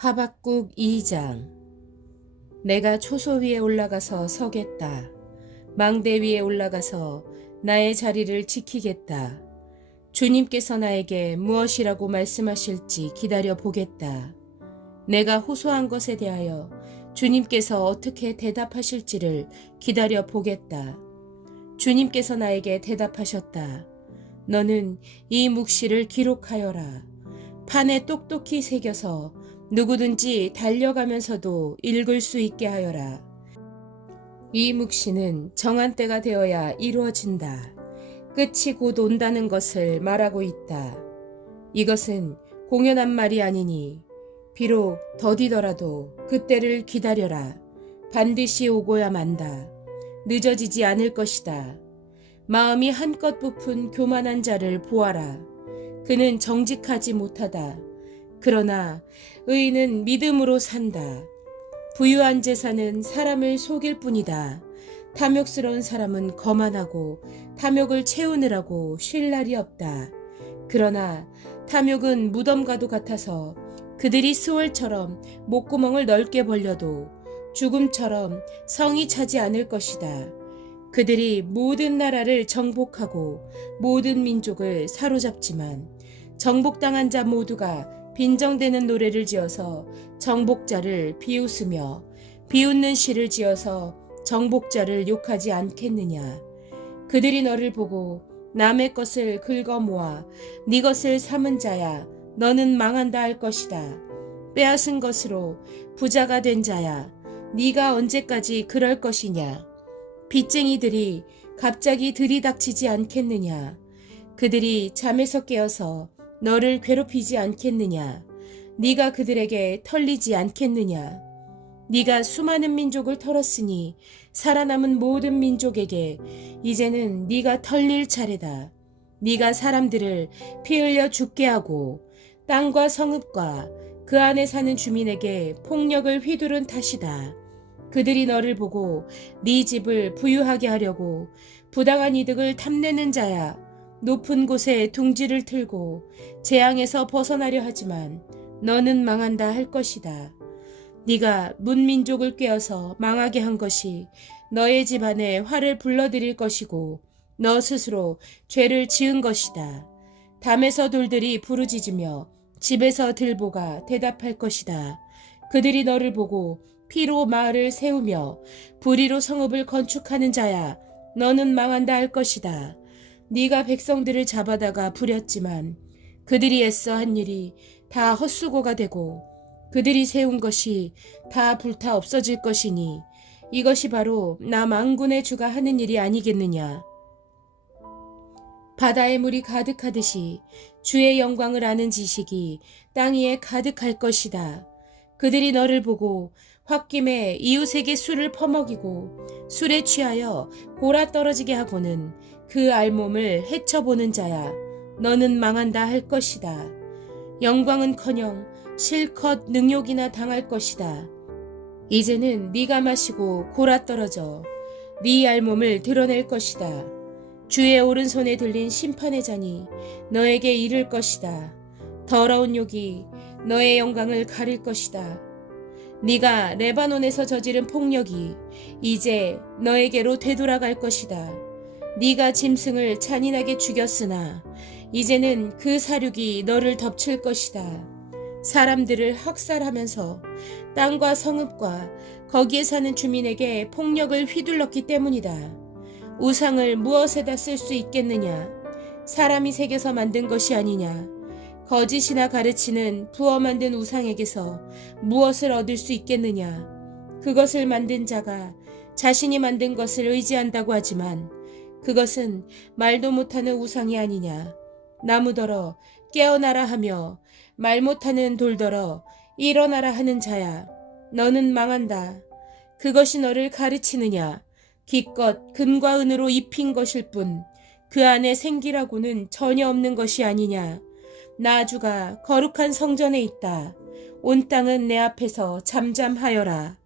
하박국 2장 내가 초소 위에 올라가서 서겠다. 망대 위에 올라가서 나의 자리를 지키겠다. 주님께서 나에게 무엇이라고 말씀하실지 기다려 보겠다. 내가 호소한 것에 대하여 주님께서 어떻게 대답하실지를 기다려 보겠다. 주님께서 나에게 대답하셨다. 너는 이 묵시를 기록하여라. 판에 똑똑히 새겨서 누구든지 달려가면서도 읽을 수 있게 하여라. 이 묵시는 정한 때가 되어야 이루어진다. 끝이 곧 온다는 것을 말하고 있다. 이것은 공연한 말이 아니니 비록 더디더라도 그때를 기다려라. 반드시 오고야 만다. 늦어지지 않을 것이다. 마음이 한껏 부푼 교만한 자를 보아라. 그는 정직하지 못하다. 그러나 의인은 믿음으로 산다. 부유한 재산은 사람을 속일 뿐이다. 탐욕스러운 사람은 거만하고 탐욕을 채우느라고 쉴 날이 없다. 그러나 탐욕은 무덤과도 같아서 그들이 스월처럼 목구멍을 넓게 벌려도 죽음처럼 성이 차지 않을 것이다. 그들이 모든 나라를 정복하고 모든 민족을 사로잡지만 정복당한 자 모두가 빈정대는 노래를 지어서 정복자를 비웃으며 비웃는 시를 지어서 정복자를 욕하지 않겠느냐. 그들이 너를 보고 남의 것을 긁어 모아 네 것을 삼은 자야 너는 망한다 할 것이다. 빼앗은 것으로 부자가 된 자야 네가 언제까지 그럴 것이냐. 빚쟁이들이 갑자기 들이닥치지 않겠느냐. 그들이 잠에서 깨어서 너를 괴롭히지 않겠느냐. 네가 그들에게 털리지 않겠느냐. 네가 수많은 민족을 털었으니 살아남은 모든 민족에게 이제는 네가 털릴 차례다. 네가 사람들을 피 흘려 죽게 하고 땅과 성읍과 그 안에 사는 주민에게 폭력을 휘두른 탓이다. 그들이 너를 보고 네 집을 부유하게 하려고 부당한 이득을 탐내는 자야. 높은 곳에 둥지를 틀고 재앙에서 벗어나려 하지만 너는 망한다 할 것이다. 네가 문민족을 꿰어서 망하게 한 것이 너의 집안에 화를 불러들일 것이고 너 스스로 죄를 지은 것이다. 담에서 돌들이 부르짖으며 집에서 들보가 대답할 것이다. 그들이 너를 보고 피로 마을을 세우며 불의로 성읍을 건축하는 자야. 너는 망한다 할 것이다. 네가 백성들을 잡아다가 부렸지만 그들이 애써 한 일이 다 헛수고가 되고 그들이 세운 것이 다 불타 없어질 것이니 이것이 바로 나 망군의 주가 하는 일이 아니겠느냐. 바다의 물이 가득하듯이 주의 영광을 아는 지식이 땅 위에 가득할 것이다. 그들이 너를 보고 홧김에 이웃에게 술을 퍼먹이고 술에 취하여 골아 떨어지게 하고는 그 알몸을 헤쳐보는 자야. 너는 망한다 할 것이다. 영광은커녕 실컷 능욕이나 당할 것이다. 이제는 네가 마시고 골아 떨어져 네 알몸을 드러낼 것이다. 주의 오른손에 들린 심판의 잔이 너에게 이를 것이다. 더러운 욕이 너의 영광을 가릴 것이다. 네가 레바논에서 저지른 폭력이 이제 너에게로 되돌아갈 것이다. 네가 짐승을 잔인하게 죽였으나 이제는 그 사륙이 너를 덮칠 것이다. 사람들을 학살하면서 땅과 성읍과 거기에 사는 주민에게 폭력을 휘둘렀기 때문이다. 우상을 무엇에다 쓸 수 있겠느냐? 사람이 새겨서 만든 것이 아니냐? 거짓이나 가르치는 부어 만든 우상에게서 무엇을 얻을 수 있겠느냐? 그것을 만든 자가 자신이 만든 것을 의지한다고 하지만 그것은 말도 못하는 우상이 아니냐? 나무더러 깨어나라 하며 말 못하는 돌더러 일어나라 하는 자야. 너는 망한다. 그것이 너를 가르치느냐? 기껏 금과 은으로 입힌 것일 뿐 그 안에 생기라고는 전혀 없는 것이 아니냐. 나주가 거룩한 성전에 있다. 온 땅은 내 앞에서 잠잠하여라.